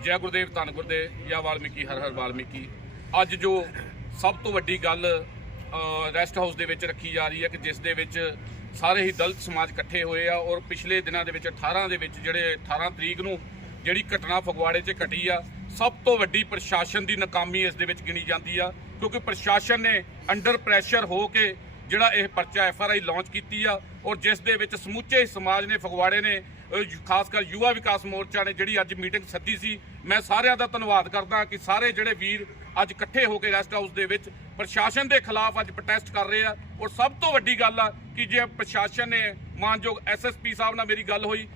ਜੈ ਗੁਰਦੇਵ, ਧੰਨ ਗੁਰਦੇਵ ਜਾਂ ਵਾਲਮੀਕੀ, ਹਰ ਹਰ ਵਾਲਮੀਕੀ। ਅੱਜ ਜੋ ਸਭ ਤੋਂ ਵੱਡੀ ਗੱਲ ਰੈਸਟ ਹਾਊਸ ਦੇ ਵਿੱਚ ਰੱਖੀ ਜਾ ਰਹੀ ਹੈ ਕਿ ਜਿਸ ਦੇ ਵਿੱਚ ਸਾਰੇ ਹੀ ਦਲਿਤ ਸਮਾਜ ਇਕੱਠੇ ਹੋਏ ਆ ਔਰ ਪਿਛਲੇ ਦਿਨਾਂ ਦੇ ਵਿੱਚ 18 ਦੇ ਵਿੱਚ ਜਿਹੜੇ 18 ਤਰੀਕ ਨੂੰ ਜਿਹੜੀ ਘਟਨਾ ਫਗਵਾੜੇ 'ਚ ਘਟੀ ਆ, ਸਭ ਤੋਂ ਵੱਡੀ ਪ੍ਰਸ਼ਾਸਨ ਦੀ ਨਾਕਾਮੀ ਇਸ ਦੇ ਵਿੱਚ ਗਿਣੀ ਜਾਂਦੀ ਆ, ਕਿਉਂਕਿ ਪ੍ਰਸ਼ਾਸਨ ਨੇ ਅੰਡਰ ਪ੍ਰੈਸ਼ਰ ਹੋ ਕੇ ਜਿਹੜਾ ਇਹ ਪਰਚਾ ਐਫ ਆਰ ਆਈ ਲਾਂਚ ਕੀਤੀ ਆ ਔਰ ਜਿਸ ਦੇ ਵਿੱਚ ਸਮੁੱਚੇ ਸਮਾਜ ਨੇ, ਫਗਵਾੜੇ ਨੇ ਖਾਸ ਕਰ ਯੁਵਾ ਵਿਕਾਸ ਮੋਰਚਾ ਨੇ ਜਿਹੜੀ ਅੱਜ ਮੀਟਿੰਗ ਸੱਦੀ ਸੀ, ਮੈਂ ਸਾਰਿਆਂ ਦਾ ਧੰਨਵਾਦ ਕਰਦਾ ਕਿ ਸਾਰੇ ਜਿਹੜੇ ਵੀਰ ਅੱਜ ਇਕੱਠੇ ਹੋ ਕੇ ਰੈਸਟ ਹਾਊਸ ਦੇ ਵਿੱਚ ਪ੍ਰਸ਼ਾਸਨ ਦੇ ਖਿਲਾਫ ਅੱਜ ਪ੍ਰੋਟੈਸਟ ਕਰ ਰਹੇ ਆ। ਔਰ ਸਭ ਤੋਂ ਵੱਡੀ ਗੱਲ ਆ ਕਿ ਜੇ ਪ੍ਰਸ਼ਾਸਨ ਨੇ ਮਾਨਯੋਗ ਐਸਐਸਪੀ ਸਾਹਿਬ ਨਾਲ ਮੇਰੀ ਗੱਲ ਹੋਈ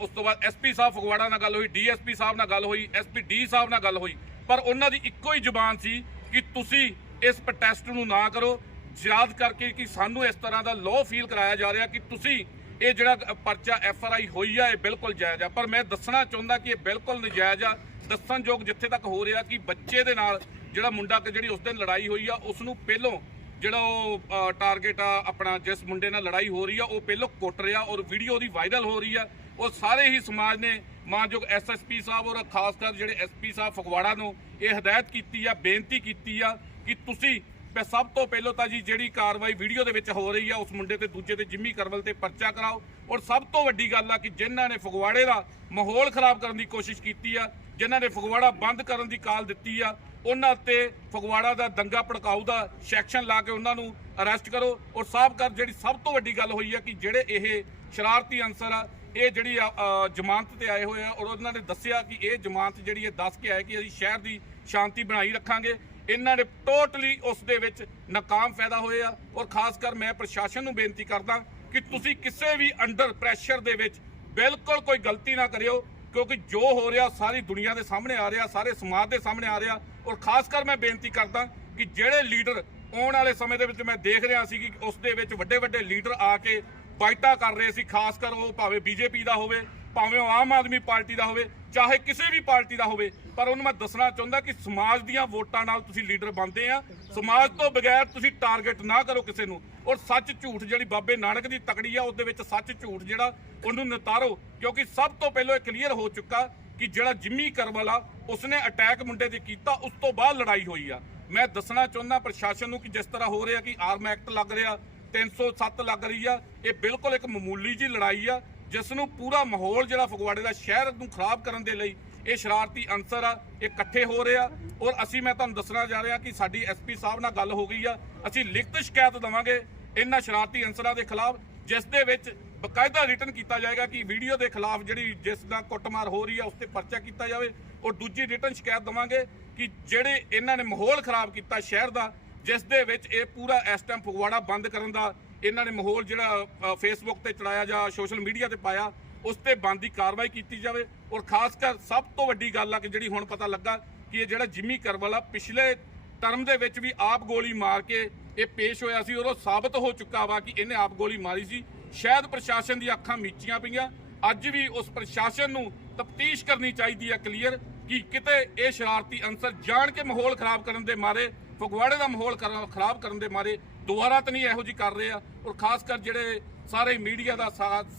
ਉਸ ਤੋਂ ਬਾਅਦ ਐਸਪੀ ਸਾਹਿਬ ਫਗਵਾੜਾ ਨਾਲ ਗੱਲ ਹੋਈ ਡੀਐਸਪੀ ਸਾਹਿਬ ਨਾਲ ਗੱਲ ਹੋਈ ਐਸਪੀ ਡੀ ਸਾਹਿਬ ਨਾਲ ਗੱਲ ਹੋਈ, ਪਰ ਉਹਨਾਂ ਦੀ ਇੱਕੋ ਹੀ ਜ਼ੁਬਾਨ ਸੀ ਕਿ ਤੁਸੀਂ ਇਸ ਪ੍ਰੋਟੈਸਟ ਨੂੰ ਨਾ ਕਰੋ, ਯਾਦ ਕਰਕੇ ਕਿ ਸਾਨੂੰ ਇਸ ਤਰ੍ਹਾਂ ਦਾ ਲੋ ਫੀਲ ਕਰਾਇਆ ਜਾ ਰਿਹਾ ਕਿ ਤੁਸੀਂ ਇਹ ਜਿਹੜਾ ਪਰਚਾ ਐਫ ਆਰ ਆਈ ਹੋਈ ਆ, ਇਹ ਬਿਲਕੁਲ ਜਾਇਜ਼ ਆ। ਪਰ ਮੈਂ ਦੱਸਣਾ ਚਾਹੁੰਦਾ ਕਿ ਇਹ ਬਿਲਕੁਲ ਨਜਾਇਜ਼ ਆ। ਦੱਸਣਯੋਗ ਜਿੱਥੇ ਤੱਕ ਹੋ ਰਿਹਾ ਕਿ ਬੱਚੇ ਦੇ ਨਾਲ ਜਿਹੜਾ ਮੁੰਡਾ ਕਿ ਜਿਹੜੀ ਉਸ ਦਿਨ ਲੜਾਈ ਹੋਈ ਆ, ਉਸ ਨੂੰ ਪਹਿਲੋਂ ਜਿਹੜਾ ਉਹ ਟਾਰਗੇਟ ਆ ਆਪਣਾ, ਜਿਸ ਮੁੰਡੇ ਨਾਲ ਲੜਾਈ ਹੋ ਰਹੀ ਆ, ਉਹ ਪਹਿਲੋਂ ਕੁੱਟ ਰਿਹਾ ਔਰ ਵੀਡੀਓ ਉਹਦੀ ਵਾਇਰਲ ਹੋ ਰਹੀ ਆ। ਉਹ ਸਾਰੇ ਹੀ ਸਮਾਜ ਨੇ ਮਾਨਯੋਗ ਐਸਐਸਪੀ ਸਾਹਿਬ ਔਰ ਖਾਸ ਕਰ ਜਿਹੜੇ ਐਸਪੀ ਸਾਹਿਬ ਫਗਵਾੜਾ ਨੂੰ ਇਹ ਹਦਾਇਤ ਕੀਤੀ ਆ, ਬੇਨਤੀ ਕੀਤੀ ਆ ਕਿ ਤੁਸੀਂ ਤੇ ਸਭ ਤੋਂ ਪਹਿਲਾਂ ਤਾਂ ਜੀ ਜਿਹੜੀ ਕਾਰਵਾਈ ਵੀਡੀਓ ਦੇ ਵਿੱਚ ਹੋ ਰਹੀ ਆ ਉਸ ਮੁੰਡੇ ਤੇ ਦੂਜੇ ਤੇ ਜਿੰਮੀ ਕਰਵਲ ਤੇ ਪਰਚਾ ਕਰਾਓ। ਔਰ ਸਭ ਤੋਂ ਵੱਡੀ ਗੱਲ ਆ ਕਿ ਜਿਨ੍ਹਾਂ ਨੇ ਫਗਵਾੜੇ ਦਾ ਮਾਹੌਲ ਖਰਾਬ ਕਰਨ ਦੀ ਕੋਸ਼ਿਸ਼ ਕੀਤੀ ਆ ਜਿਨ੍ਹਾਂ ਨੇ ਫਗਵਾੜਾ ਬੰਦ ਕਰਨ ਦੀ ਕਾਲ ਦਿੱਤੀ ਆ ਉਹਨਾਂ ਤੇ ਫਗਵਾੜਾ ਦਾ ਦੰਗਾ ਭੜਕਾਊ ਦਾ ਸੈਕਸ਼ਨ ਲਾ ਕੇ ਉਹਨਾਂ ਨੂੰ ਅਰੈਸਟ ਕਰੋ। ਔਰ ਸਾਫ਼ ਕਰ ਜਿਹੜੀ ਸਭ ਤੋਂ ਵੱਡੀ ਗੱਲ ਹੋਈ ਆ ਕਿ ਜਿਹੜੇ ਇਹ ਸ਼ਰਾਰਤੀ ਅਨਸਰ ਆ ਇਹ ਜਿਹੜੀ ਆ, ਜ਼ਮਾਨਤ ਤੇ ਆਏ ਹੋਏ ਆ ਔਰ ਉਹਨਾਂ ਨੇ ਦੱਸਿਆ ਕਿ ਇਹ ਜ਼ਮਾਨਤ ਜਿਹੜੀ ਹੈ ਦੱਸ ਕੇ ਆਏ ਕਿ ਅਸੀਂ ਸ਼ਹਿਰ ਦੀ ਸ਼ਾਂਤੀ ਬਣਾਈ ਰੱਖਾਂਗੇ। ਇਹਨਾਂ ਨੇ ਟੋਟਲੀ ਉਸ ਦੇ ਵਿੱਚ ਨਾਕਾਮ ਫਾਇਦਾ ਹੋਏ ਆ। ਔਰ ਖਾਸ ਕਰ ਮੈਂ ਪ੍ਰਸ਼ਾਸਨ ਨੂੰ ਬੇਨਤੀ ਕਰਦਾ ਕਿ ਤੁਸੀਂ ਕਿਸੇ ਵੀ ਅੰਡਰ ਪ੍ਰੈਸ਼ਰ ਦੇ ਵਿੱਚ ਬਿਲਕੁਲ ਕੋਈ ਗਲਤੀ ਨਾ ਕਰਿਓ, ਕਿਉਂਕਿ ਜੋ ਹੋ ਰਿਹਾ ਸਾਰੀ ਦੁਨੀਆ ਦੇ ਸਾਹਮਣੇ ਆ ਰਿਹਾ, ਸਾਰੇ ਸਮਾਜ ਦੇ ਸਾਹਮਣੇ ਆ ਰਿਹਾ। ਔਰ ਖਾਸ ਕਰ ਮੈਂ ਬੇਨਤੀ ਕਰਦਾ ਕਿ ਜਿਹੜੇ ਲੀਡਰ ਆਉਣ ਵਾਲੇ ਸਮੇਂ ਦੇ ਵਿੱਚ ਮੈਂ ਦੇਖ ਰਿਹਾ ਸੀ ਕਿ ਉਸ ਦੇ ਵਿੱਚ ਵੱਡੇ ਵੱਡੇ ਲੀਡਰ ਆ ਕੇ ਬਾਈਟਾਂ ਕਰ ਰਹੇ ਸੀ, ਖਾਸ ਕਰ ਉਹ ਭਾਵੇਂ ਬੀਜੇਪੀ ਦਾ ਹੋਵੇ ਭਾਵੇਂ ਉਹ ਆਮ ਆਦਮੀ ਪਾਰਟੀ ਦਾ ਹੋਵੇ, ਚਾਹੇ ਕਿਸੇ ਵੀ ਪਾਰਟੀ ਦਾ ਹੋਵੇ, ਪਰ ਉਹਨੂੰ ਮੈਂ ਦੱਸਣਾ ਚਾਹੁੰਦਾ ਕਿ ਸਮਾਜ ਦੀਆਂ ਵੋਟਾਂ ਨਾਲ ਤੁਸੀਂ ਲੀਡਰ ਬਣਦੇ ਆ। ਸਮਾਜ ਤੋਂ ਬਗੈਰ ਤੁਸੀਂ ਟਾਰਗੇਟ ਨਾ ਕਰੋ ਕਿਸੇ ਨੂੰ। ਔਰ ਸੱਚ ਝੂਠ ਜਿਹੜੀ ਬਾਬੇ ਨਾਨਕ ਦੀ ਤਕੜੀ ਆ, ਉਹਦੇ ਵਿੱਚ ਸੱਚ ਝੂਠ ਜਿਹੜਾ, ਉਹਨੂੰ ਨਿਤਾਰੋ, ਕਿਉਂਕਿ ਸਭ ਤੋਂ ਪਹਿਲਾਂ ਇਹ ਕਲੀਅਰ ਹੋ ਚੁੱਕਾ ਕਿ ਜਿਹੜਾ ਜਿੰਮੀ ਕਰਮਲ ਆ, ਉਸਨੇ ਅਟੈਕ ਮੁੰਡੇ ਤੇ ਕੀਤਾ, ਉਸ ਤੋਂ ਬਾਅਦ ਲੜਾਈ ਹੋਈ ਆ। ਮੈਂ ਦੱਸਣਾ ਚਾਹੁੰਦਾ ਪ੍ਰਸ਼ਾਸਨ ਨੂੰ ਕਿ ਜਿਸ ਤਰ੍ਹਾਂ ਹੋ ਰਿਹਾ ਕਿ ਆਰਮ ਐਕਟ ਲੱਗ ਰਿਹਾ 307 ਲੱਗ ਰਹੀ ਆ, ਇਹ ਬਿਲਕੁਲ ਇੱਕ ਮਾਮੂਲੀ ਜੀ ਲੜਾਈ ਆ। ਜਿਸ ਨੂੰ ਪੂਰਾ ਮਾਹੌਲ ਜਿਹੜਾ ਫਗਵਾੜੇ ਦਾ ਸ਼ਹਿਰ ਨੂੰ ਖਰਾਬ ਕਰਨ ਦੇ ਲਈ ਇਹ ਸ਼ਰਾਰਤੀ ਅਨਸਰ ਆ, ਇਹ ਇਕੱਠੇ ਹੋ ਰਹੇ ਆ। ਔਰ ਅਸੀਂ, ਮੈਂ ਤੁਹਾਨੂੰ ਦੱਸਣਾ ਜਾ ਰਿਹਾ ਕਿ ਸਾਡੀ ਐਸਪੀ ਸਾਹਿਬ ਨਾਲ ਗੱਲ ਹੋ ਗਈ ਆ। ਅਸੀਂ ਲਿਖਤ ਸ਼ਿਕਾਇਤ ਦਵਾਂਗੇ ਇਹਨਾਂ ਸ਼ਰਾਰਤੀ ਅਨਸਰਾਂ ਦੇ ਖਿਲਾਫ, ਜਿਸ ਦੇ ਵਿੱਚ ਬਕਾਇਦਾ ਰਿਟਨ ਕੀਤਾ ਜਾਏਗਾ ਕਿ ਵੀਡੀਓ ਦੇ ਖਿਲਾਫ ਜਿਹੜੀ ਜਿਸ ਦਾ ਕੁੱਟਮਾਰ ਹੋ ਰਹੀ ਆ, ਉਸ ਤੇ ਪਰਚਾ ਕੀਤਾ ਜਾਵੇ। ਔਰ ਦੂਜੀ ਰਿਟਨ ਸ਼ਿਕਾਇਤ ਦਵਾਂਗੇ ਕਿ ਜਿਹੜੇ ਇਹਨਾਂ ਨੇ ਮਾਹੌਲ ਖਰਾਬ ਕੀਤਾ ਸ਼ਹਿਰ ਦਾ, ਜਿਸ ਦੇ ਵਿੱਚ ਇਹ ਪੂਰਾ ਇਸ ਟਾਈਮ ਫਗਵਾੜਾ ਬੰਦ ਕਰਨ ਦਾ ਇਹਨਾਂ ਨੇ ਮਾਹੌਲ ਜਿਹੜਾ ਫੇਸਬੁੱਕ ਤੇ ਚੜਾਇਆ ਜਾਂ ਸੋਸ਼ਲ ਮੀਡੀਆ ਤੇ ਪਾਇਆ, ਉਸ ਤੇ ਬੰਦ ਦੀ ਕਾਰਵਾਈ ਕੀਤੀ ਜਾਵੇ। ਔਰ ਖਾਸ ਕਰ ਸਭ ਤੋਂ ਵੱਡੀ ਗੱਲ ਆ ਕਿ ਜਿਹੜੀ ਹੁਣ ਪਤਾ ਲੱਗਾ ਕਿ ਇਹ ਜਿਹੜਾ ਜਿੰਮੀ ਕਰਵਲ ਆ, ਪਿਛਲੇ ਟਰਮ ਦੇ ਵਿੱਚ ਵੀ ਆਪ ਗੋਲੀ ਮਾਰ ਕੇ ਇਹ ਪੇਸ਼ ਹੋਇਆ ਸੀ ਔਰ ਉਹ ਸਾਬਤ ਹੋ ਚੁੱਕਾ ਵਾ ਕਿ ਇਹਨੇ ਆਪ ਗੋਲੀ ਮਾਰੀ ਸੀ। ਸ਼ਾਇਦ ਪ੍ਰਸ਼ਾਸਨ ਦੀ ਅੱਖਾਂ ਮੀਚੀਆਂ ਪਈਆਂ। ਅੱਜ ਵੀ ਉਸ ਪ੍ਰਸ਼ਾਸਨ ਨੂੰ ਤਫਤੀਸ਼ ਕਰਨੀ ਚਾਹੀਦੀ ਹੈ ਕਲੀਅਰ ਕਿ ਕਿਤੇ ਇਹ ਸ਼ਰਾਰਤੀ ਅਨਸਰ ਜਾਣ ਕੇ ਮਾਹੌਲ ਖਰਾਬ ਕਰਨ ਦੇ ਮਾਰੇ, ਫਗਵਾੜੇ ਦਾ ਮਾਹੌਲ ਖਰਾਬ ਕਰਨ ਦੇ ਮਾਰੇ ਦੁਬਾਰਾ ਤਾਂ ਨਹੀਂ ਇਹੋ ਜੀ ਕਰ ਰਹੇ ਆ। ਔਰ ਖਾਸ ਕਰ ਜਿਹੜੇ ਸਾਰੇ ਮੀਡੀਆ ਦਾ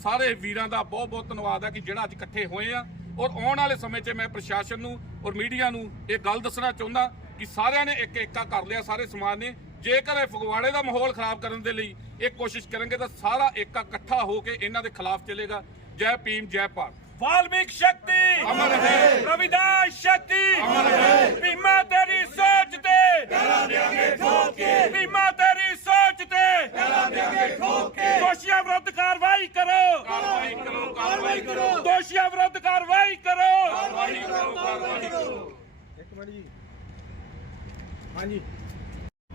ਸਾਰੇ ਵੀਰਾਂ ਦਾ ਬਹੁਤ ਬਹੁਤ ਧੰਨਵਾਦ ਹੈ ਕਿ ਜਿਹੜਾ ਅੱਜ ਇਕੱਠੇ ਹੋਏ ਆ। ਔਰ ਆਉਣ ਵਾਲੇ ਸਮੇਂ 'ਚ ਮੈਂ ਪ੍ਰਸ਼ਾਸਨ ਨੂੰ ਔਰ ਮੀਡੀਆ ਨੂੰ ਇਹ ਗੱਲ ਦੱਸਣਾ ਚਾਹੁੰਦਾ ਕਿ ਸਾਰਿਆਂ ਨੇ ਇੱਕ ਇੱਕਾ ਕਰ ਲਿਆ ਸਾਰੇ ਸਮਾਜ ਨੇ। ਜੇਕਰ ਇਹ ਫਗਵਾੜੇ ਦਾ ਮਾਹੌਲ ਖਰਾਬ ਕਰਨ ਦੇ ਲਈ ਇਹ ਕੋਸ਼ਿਸ਼ ਕਰਨਗੇ ਤਾਂ ਸਾਰਾ ਏਕਾ ਇਕੱਠਾ ਹੋ ਕੇ ਇਹਨਾਂ ਦੇ ਖਿਲਾਫ ਚਲੇਗਾ। ਜੈ ਭੀਮ ਜੈ ਭਾਰਤ। ਵਾਲਮੀਕ ਸ਼ਕਤੀ! ਅਮਰ ਹੈ। ਰਵਿਦਾਸ ਸ਼ਕਤੀ! ਅਮਰ ਹੈ। ਭੀਮਾ ਤੇਰੀ ਸੋਚ ਤੇ! ਕਰਾ ਦੇਾਂਗੇ ਠੋਕੇ ਭੀਮਾ ਤੇਰੀ ਗਲਾ ਦੇਾਂਗੇ ਠੋਕ। ਕੇ ਦੋਸ਼ੀਆਂ ਵਿਰੁੱਧ ਕਾਰਵਾਈ ਕਰੋ। ਕਾਰਵਾਈ ਕਰੋ ਕਾਰਵਾਈ ਕਰੋ। ਦੋਸ਼ੀਆਂ ਵਿਰੁੱਧ ਕਾਰਵਾਈ ਕਰੋ। ਕਾਰਵਾਈ ਕਰੋ ਕਾਰਵਾਈ ਕਰੋ। ਇੱਕ ਮਿੰਟ ਜੀ। ਹਾਂਜੀ।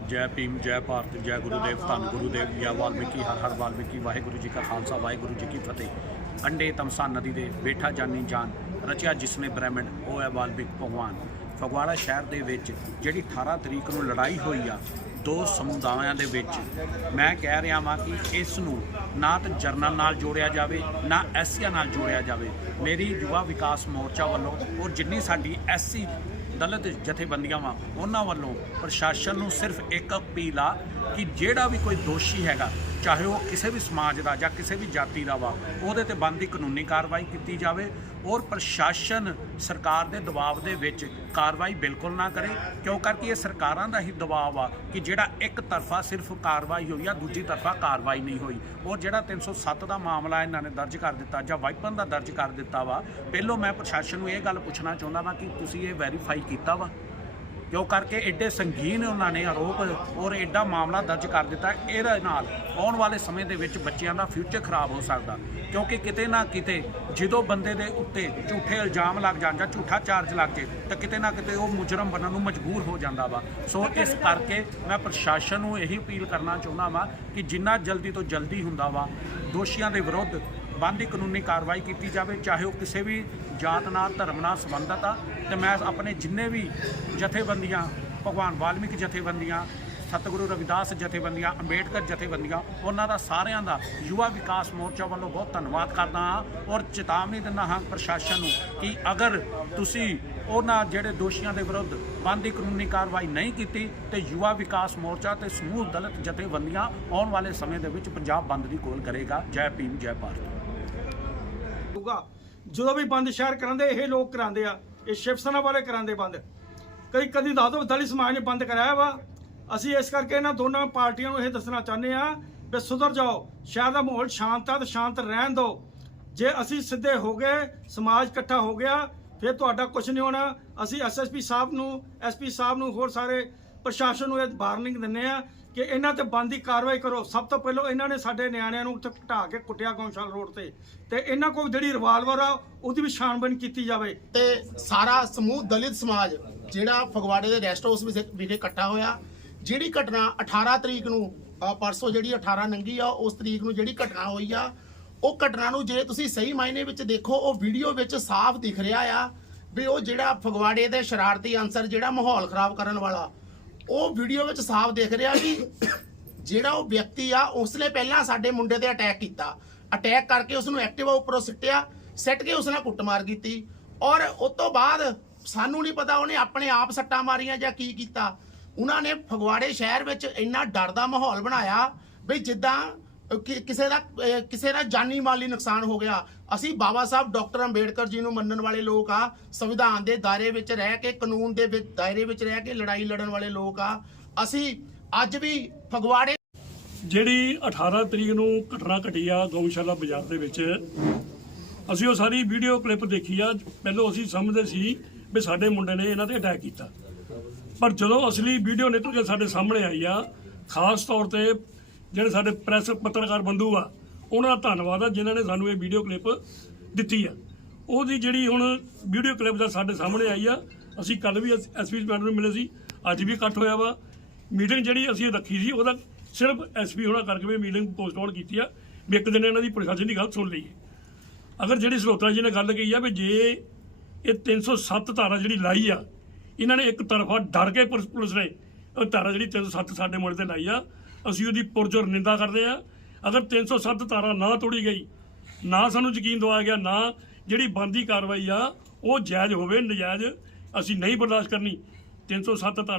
ਜੈ ਭੀਮ ਜੈ ਭਾਰਤ ਜੈ ਗੁਰੂਦੇਵ ਧੰਨ ਗੁਰੂਦੇਵ ਜੈ ਵਾਲਮੀਕੀ ਹਰ ਹਰ ਵਾਲਮੀਕੀ ਵਾਹਿਗੁਰੂ ਜੀ ਕਾ ਖਾਲਸਾ ਵਾਹਿਗੁਰੂ ਜੀ ਕੀ ਫਤਿਹ। ਅੰਡੇ ਤਮਸਾ ਨਦੀ ਦੇ ਬੇਠਾ ਜਾਨੀ ਜਾਨ ਰਚਿਆ ਜਿਸਨੇ ਬ੍ਰਹਮੰਡ ਉਹ ਹੈ ਵਾਲਮੀਕ ਭਗਵਾਨ। ਫਗਵਾੜਾ ਸ਼ਹਿਰ ਦੇ ਵਿੱਚ ਜਿਹੜੀ 18 ਤਰੀਕ ਨੂੰ ਲੜਾਈ ਹੋਈ ਆ, ਦੋ ਸਮੁਦਾਇਆਂ ਦੇ ਵਿੱਚ। ਮੈਂ ਕਹਿ ਰਿਹਾ ਵਾਂ ਕਿ ਇਸ ਨੂੰ ਨਾ ਤਾਂ ਜਰਨਲ ਨਾਲ ਜੋੜਿਆ ਜਾਵੇ, ਨਾ ਐਸੀਆ ਨਾਲ ਜੋੜਿਆ ਜਾਵੇ। ਮੇਰੀ ਯੁਵਾ ਵਿਕਾਸ ਮੋਰਚਾ ਵੱਲੋਂ ਔਰ ਜਿੰਨੀ ਸਾਡੀ ਐਸਸੀ ਦਲਿਤ ਜਥੇਬੰਦੀਆਂ ਵਾ, ਉਹਨਾਂ ਵੱਲੋਂ ਪ੍ਰਸ਼ਾਸਨ ਨੂੰ ਸਿਰਫ ਇੱਕ ਅਪੀਲ ਆ ਕਿ ਜਿਹੜਾ ਵੀ ਕੋਈ ਦੋਸ਼ੀ ਹੈਗਾ, ਚਾਹੇ ਉਹ ਕਿਸੇ ਵੀ ਸਮਾਜ ਦਾ ਜਾਂ ਕਿਸੇ ਵੀ ਜਾਤੀ ਦਾ ਵਾ, ਉਹਦੇ ਤੇ ਬਣਦੀ ਕਾਨੂੰਨੀ ਕਾਰਵਾਈ ਕੀਤੀ ਜਾਵੇ ਔਰ ਪ੍ਰਸ਼ਾਸਨ ਸਰਕਾਰ ਦੇ ਦਬਾਅ ਦੇ ਵਿੱਚ ਕਾਰਵਾਈ ਬਿਲਕੁਲ ਨਾ ਕਰੇ, ਕਿਉਂ ਕਰਕੇ ਇਹ ਸਰਕਾਰਾਂ ਦਾ ਹੀ ਦਬਾਅ ਆ ਕਿ ਜਿਹੜਾ ਇੱਕ ਤਰਫਾ ਸਿਰਫ ਕਾਰਵਾਈ ਹੋਈ ਆ, ਦੂਜੀ ਤਰਫਾ ਕਾਰਵਾਈ ਨਹੀਂ ਹੋਈ। ਔਰ ਜਿਹੜਾ 307 ਦਾ ਮਾਮਲਾ ਇਹਨਾਂ ਨੇ ਦਰਜ ਕਰ ਦਿੱਤਾ ਜਾਂ ਵਾਈਪਨ ਦਾ ਦਰਜ ਕਰ ਦਿੱਤਾ ਵਾ, ਪਹਿਲੋਂ ਮੈਂ ਪ੍ਰਸ਼ਾਸਨ ਨੂੰ ਇਹ ਗੱਲ ਪੁੱਛਣਾ ਚਾਹੁੰਦਾ ਵਾਂ ਕਿ ਤੁਸੀਂ ਇਹ ਵੈਰੀਫਾਈ ਕੀਤਾ ਵਾ। ਕਿਉਂ ਕਰਕੇ ਐਡੇ ਸੰਗੀਨ ਉਹਨਾਂ ਨੇ ਆਰੋਪ ਔਰ ਐਡਾ ਮਾਮਲਾ ਦਰਜ ਕਰ ਦਿੱਤਾ। ਇਹਦੇ ਨਾਲ ਆਉਣ ਵਾਲੇ ਸਮੇਂ ਦੇ ਵਿੱਚ ਬੱਚਿਆਂ ਦਾ ਫਿਊਚਰ ਖਰਾਬ ਹੋ ਸਕਦਾ। ਕਿਉਂਕਿ ਕਿਤੇ ਨਾ ਕਿਤੇ ਜਦੋਂ ਬੰਦੇ ਦੇ ਉੱਤੇ ਝੂਠੇ ਇਲਜ਼ਾਮ ਲੱਗ ਜਾਣ ਜਾਂ ਝੂਠਾ ਚਾਰਜ ਲੱਗ ਜੇ, ਤਾਂ ਕਿਤੇ ਨਾ ਕਿਤੇ ਉਹ ਮੁਜਰਮ ਬਣਨ ਨੂੰ ਮਜਬੂਰ ਹੋ ਜਾਂਦਾ ਵਾ। ਸੋ ਇਸ ਕਰਕੇ ਮੈਂ ਪ੍ਰਸ਼ਾਸਨ ਨੂੰ ਇਹੀ ਅਪੀਲ ਕਰਨਾ ਚਾਹੁੰਦਾ ਵਾਂ ਕਿ ਜਿੰਨਾ ਜਲਦੀ ਤੋਂ ਜਲਦੀ ਹੁੰਦਾ ਵਾ, ਦੋਸ਼ੀਆਂ ਦੇ ਵਿਰੁੱਧ ਬਣਦੀ ਕਾਨੂੰਨੀ ਕਾਰਵਾਈ ਕੀਤੀ ਜਾਵੇ, ਚਾਹੇ ਉਹ ਕਿਸੇ ਵੀ ਜਾਤ ਨਾਲ, ਧਰਮ ਨਾਲ ਸੰਬੰਧਤ ਆ। ਤੇ ਮੈਂ ਆਪਣੇ ਜਿੰਨੇ ਵੀ ਜਥੇਬੰਦੀਆਂ, ਭਗਵਾਨ ਵਾਲਮੀਕ ਜਥੇਬੰਦੀਆਂ, ਸਤਿਗੁਰੂ ਰਵਿਦਾਸ ਜਥੇਬੰਦੀਆਂ, ਅੰਬੇਡਕਰ ਜਥੇਬੰਦੀਆਂ, ਉਹਨਾਂ ਦਾ ਸਾਰਿਆਂ ਦਾ ਯੁਵਾ ਵਿਕਾਸ ਮੋਰਚਾ ਵੱਲੋਂ ਬਹੁਤ ਧੰਨਵਾਦ ਕਰਦਾ ਹਾਂ ਔਰ ਚੇਤਾਵਨੀ ਦਿੰਦਾ ਹਾਂ ਪ੍ਰਸ਼ਾਸਨ ਨੂੰ ਕਿ ਅਗਰ ਤੁਸੀਂ ਉਹਨਾਂ ਜਿਹੜੇ ਦੋਸ਼ੀਆਂ ਦੇ ਵਿਰੁੱਧ ਬਣਦੀ ਕਾਨੂੰਨੀ ਕਾਰਵਾਈ ਨਹੀਂ ਕੀਤੀ, ਤੇ ਯੁਵਾ ਵਿਕਾਸ ਮੋਰਚਾ ਤੇ ਸਮੂਹ ਦਲਿਤ ਜਥੇਬੰਦੀਆਂ ਆਉਣ ਵਾਲੇ ਸਮੇਂ ਦੇ ਵਿੱਚ ਪੰਜਾਬ ਬੰਦ ਦੀ ਕੋਲ ਕਰੇਗਾ। ਜੈ ਭੀਮ, ਜੈ ਭਾਰਤ। ਹੋਊਗਾ। ਜਦੋਂ ਵੀ ਬੰਦ ਸ਼ਹਿਰ ਕਰਾਂਦੇ ਇਹ ਲੋਕ ਕਰਾਉਂਦੇ ਆ। ਇਹ ਸ਼ਿਵ ਸੈਨਾ ਵਾਲੇ ਕਰਾਉਂਦੇ ਬੰਦ। ਕਈ ਕਦੀ ਦੱਸ ਦਿਓ ਦਲਿਤ ਸਮਾਜ ਨੇ ਬੰਦ ਕਰਾਇਆ ਵਾ। ਅਸੀਂ ਇਸ ਕਰਕੇ ਇਹਨਾਂ ਦੋਨਾਂ ਪਾਰਟੀਆਂ ਨੂੰ ਇਹ ਦੱਸਣਾ ਚਾਹੁੰਦੇ ਆ ਵੀ ਸੁਧਰ ਜਾਓ। ਸ਼ਹਿਰ ਦਾ ਮਾਹੌਲ ਸ਼ਾਂਤ ਆ ਤੇ ਸ਼ਾਂਤ ਰਹਿਣ ਦਿਓ। ਜੇ ਅਸੀਂ ਸਿੱਧੇ ਹੋ ਗਏ, ਸਮਾਜ ਇਕੱਠਾ ਹੋ ਗਿਆ, ਫਿਰ ਤੁਹਾਡਾ ਕੁਝ ਨਹੀਂ ਹੋਣਾ। ਅਸੀਂ ਐਸਐਸਪੀ ਸਾਹਿਬ ਨੂੰ ਐਸਪੀ ਸਾਹਿਬ ਨੂੰ ਹੋਰ ਸਾਰੇ ਪ੍ਰਸ਼ਾਸਨ ਨੂੰ ਇਹ ਵਾਰਨਿੰਗ ਦਿੰਨੇ ਆ ਕਿ ਇਹਨਾਂ ਤੇ ਬੰਦੀ ਕਾਰਵਾਈ ਕਰੋ। ਸਭ ਤੋਂ ਪਹਿਲਾਂ ਇਹਨਾਂ ਨੇ ਸਾਡੇ ਨਿਆਣਿਆਂ ਨੂੰ ਉੱਥੇ ਘਟਾ ਕੇ ਕੁੱਟਿਆ ਗੌਂਸ਼ਾਲ ਰੋਡ ਤੇ। ਤੇ ਇਹਨਾਂ ਕੋਲ ਜਿਹੜੀ ਰਿਵਾਲਵਰ ਆ, ਉਹਦੀ ਵੀ ਛਾਣਬੀਣ ਕੀਤੀ ਜਾਵੇ। ਤੇ ਸਾਰਾ ਸਮੂਹ ਦਲਿਤ ਸਮਾਜ, ਜਿਹੜਾ ਫਗਵਾੜੇ ਦੇ ਰੈਸਟ ਹਾਊਸ ਵਿਖੇ ਇਕੱਠਾ ਹੋਇਆ, ਜਿਹੜੀ ਘਟਨਾ 18 ਤਰੀਕ ਨੂੰ ਪਰਸੋਂ ਜਿਹੜੀ 18 ਨੰਗੀ ਆ, ਉਸ ਤਰੀਕ ਨੂੰ ਜਿਹੜੀ ਘਟਨਾ ਹੋਈ ਆ, ਉਹ ਘਟਨਾ ਨੂੰ ਜੇ ਤੁਸੀਂ ਸਹੀ ਮਾਇਨੇ ਵਿੱਚ ਦੇਖੋ, ਉਹ ਵੀਡੀਓ ਵਿੱਚ ਸਾਫ਼ ਦਿਖ ਰਿਹਾ ਆ ਵੀ ਉਹ ਜਿਹੜਾ ਫਗਵਾੜੇ ਦੇ ਸ਼ਰਾਰਤੀ ਅਨਸਰ ਜਿਹੜਾ ਮਾਹੌਲ ਖਰਾਬ ਕਰਨ ਵਾਲਾ ਉਹ ਵੀਡੀਓ ਵਿੱਚ ਸਾਫ਼ ਦਿਖ ਰਿਹਾ ਵੀ ਜਿਹੜਾ ਉਹ ਵਿਅਕਤੀ ਆ, ਉਸਨੇ ਪਹਿਲਾਂ ਸਾਡੇ ਮੁੰਡੇ ਤੇ ਅਟੈਕ ਕੀਤਾ। ਅਟੈਕ ਕਰਕੇ ਉਸ ਨੂੰ ਐਕਟਿਵਾ ਉੱਪਰੋਂ ਸਿੱਟਿਆ, ਸਿੱਟ ਕੇ ਉਸ ਨਾਲ ਕੁੱਟਮਾਰ ਕੀਤੀ। ਔਰ ਉਸ ਤੋਂ ਬਾਅਦ ਸਾਨੂੰ ਨਹੀਂ ਪਤਾ ਉਹਨੇ ਆਪਣੇ ਆਪ ਸੱਟਾਂ ਮਾਰੀਆਂ ਜਾਂ ਕੀ ਕੀਤਾ। ਉਹਨਾਂ ਨੇ ਫਗਵਾੜੇ ਸ਼ਹਿਰ ਵਿੱਚ ਇੰਨਾ ਡਰ ਦਾ ਮਾਹੌਲ ਬਣਾਇਆ ਵੀ ਜਿੱਦਾਂ ਕਿ- ਕਿਸੇ ਦਾ ਅਹ, ਕਿਸੇ ਦਾ ਜਾਨੀ ਮਾਲੀ ਨੁਕਸਾਨ ਹੋ ਗਿਆ। ਅਸੀਂ ਬਾਬਾ ਸਾਹਿਬ ਡਾਕਟਰ ਅੰਬੇਡਕਰ ਜੀ ਨੂੰ ਮੰਨਣ ਵਾਲੇ ਲੋਕ ਆ। ਸੰਵਿਧਾਨ ਦੇ ਦਾਇਰੇ ਵਿੱਚ ਰਹਿ ਕੇ ਕਾਨੂੰਨ ਦੇ ਵਿੱਚ ਦਾਇਰੇ ਵਿੱਚ ਰਹਿ ਕੇ ਲੜਾਈ ਲੜਨ ਵਾਲੇ ਲੋਕ ਆ। ਅਸੀਂ ਅੱਜ ਵੀ ਫਗਵਾੜੇ ਜਿਹੜੀ 18 ਤਰੀਕ ਨੂੰ ਘਟਨਾ ਘਟੀ ਆ ਗਊਸ਼ਾਲਾ ਬਾਜ਼ਾਰ ਦੇ ਵਿੱਚ ਅਸੀਂ ਉਹ ਸਾਰੀ ਵੀਡੀਓ ਕਲਿੱਪ ਦੇਖੀ ਆ। ਪਹਿਲਾਂ ਅਸੀਂ ਸਮਝਦੇ ਸੀ ਵੀ ਸਾਡੇ ਮੁੰਡੇ ਨੇ ਇਹਨਾਂ ਤੇ ਅਟੈਕ ਕੀਤਾ। ਪਰ ਜਦੋਂ ਅਸਲੀ ਵੀਡੀਓ ਨਿਕਲ ਕੇ ਸਾਡੇ ਸਾਹਮਣੇ ਆਈ ਆ ਖਾਸ ਤੌਰ ਤੇ ਜਿਹੜੇ ਸਾਡੇ ਪ੍ਰੈਸ ਪੱਤਰਕਾਰ ਬੰਧੂ ਆ, ਉਹਨਾਂ ਦਾ ਧੰਨਵਾਦ ਆ, ਜਿਨ੍ਹਾਂ ਨੇ ਸਾਨੂੰ ਇਹ ਵੀਡੀਓ ਕਲਿੱਪ ਦਿੱਤੀ ਆ। ਉਹਦੀ ਜਿਹੜੀ ਹੁਣ ਵੀਡੀਓ ਕਲਿੱਪ ਦਾ ਸਾਡੇ ਸਾਹਮਣੇ ਆਈ ਆ, ਅਸੀਂ ਕੱਲ ਵੀ ਐਸਪੀ ਮੈਡਮ ਨੂੰ ਮਿਲੇ ਸੀ, ਅੱਜ ਵੀ ਇਕੱਠ ਹੋਇਆ ਵਾ। ਮੀਟਿੰਗ ਜਿਹੜੀ ਅਸੀਂ ਰੱਖੀ ਸੀ, ਉਹਦਾ ਸਿਰਫ ਐਸਪੀ ਹੋਣਾ ਕਰਕੇ ਵੀ ਮੀਟਿੰਗ ਪੋਸਟਪੋਨ ਕੀਤੀ ਆ, ਵੀ ਇੱਕ ਦਿਨ ਇਹਨਾਂ ਦੀ ਪ੍ਰਸ਼ਾਸਨ ਦੀ ਗੱਲ ਸੁਣ ਲਈਏ। ਅਗਰ ਜਿਹੜੀ ਸਰੋਤਰਾ ਜੀ ਨੇ ਗੱਲ ਕਹੀ ਆ ਵੀ ਜੇ ਇਹ 307 ਧਾਰਾ ਜਿਹੜੀ ਲਾਈ ਆ, ਇਹਨਾਂ ਨੇ ਇੱਕ ਤਰਫਾ ਡਰ ਕੇ ਪੁਲਿਸ ਪੁਲਿਸ ਨੇ, ਉਹ ਧਾਰਾ ਜਿਹੜੀ 307 ਸਾਡੇ ਮੁੰਡੇ ਤੇ ਲਾਈ ਆ ਅਸੀਂ ਉਹਦੀ ਪੁਰਜੋਰ ਨਿੰਦਾ ਕਰਦੇ ਆ। ਅਗਰ 307 ਧਾਰਾ ਨਾ ਤੋੜੀ ਗਈ, ਨਾ ਸਾਨੂੰ ਯਕੀਨ ਦਵਾਇਆ ਗਿਆ, ਨਾ ਜਿਹੜੀ ਬੰਦੀ ਕਾਰਵਾਈ ਆ, ਉਹ ਜਾਇਜ਼ ਹੋਵੇ, ਨਜਾਇਜ਼ ਅਸੀਂ ਨਹੀਂ ਬਰਦਾਸ਼ਤ ਕਰਨੀ। 307 ਧਾਰਾ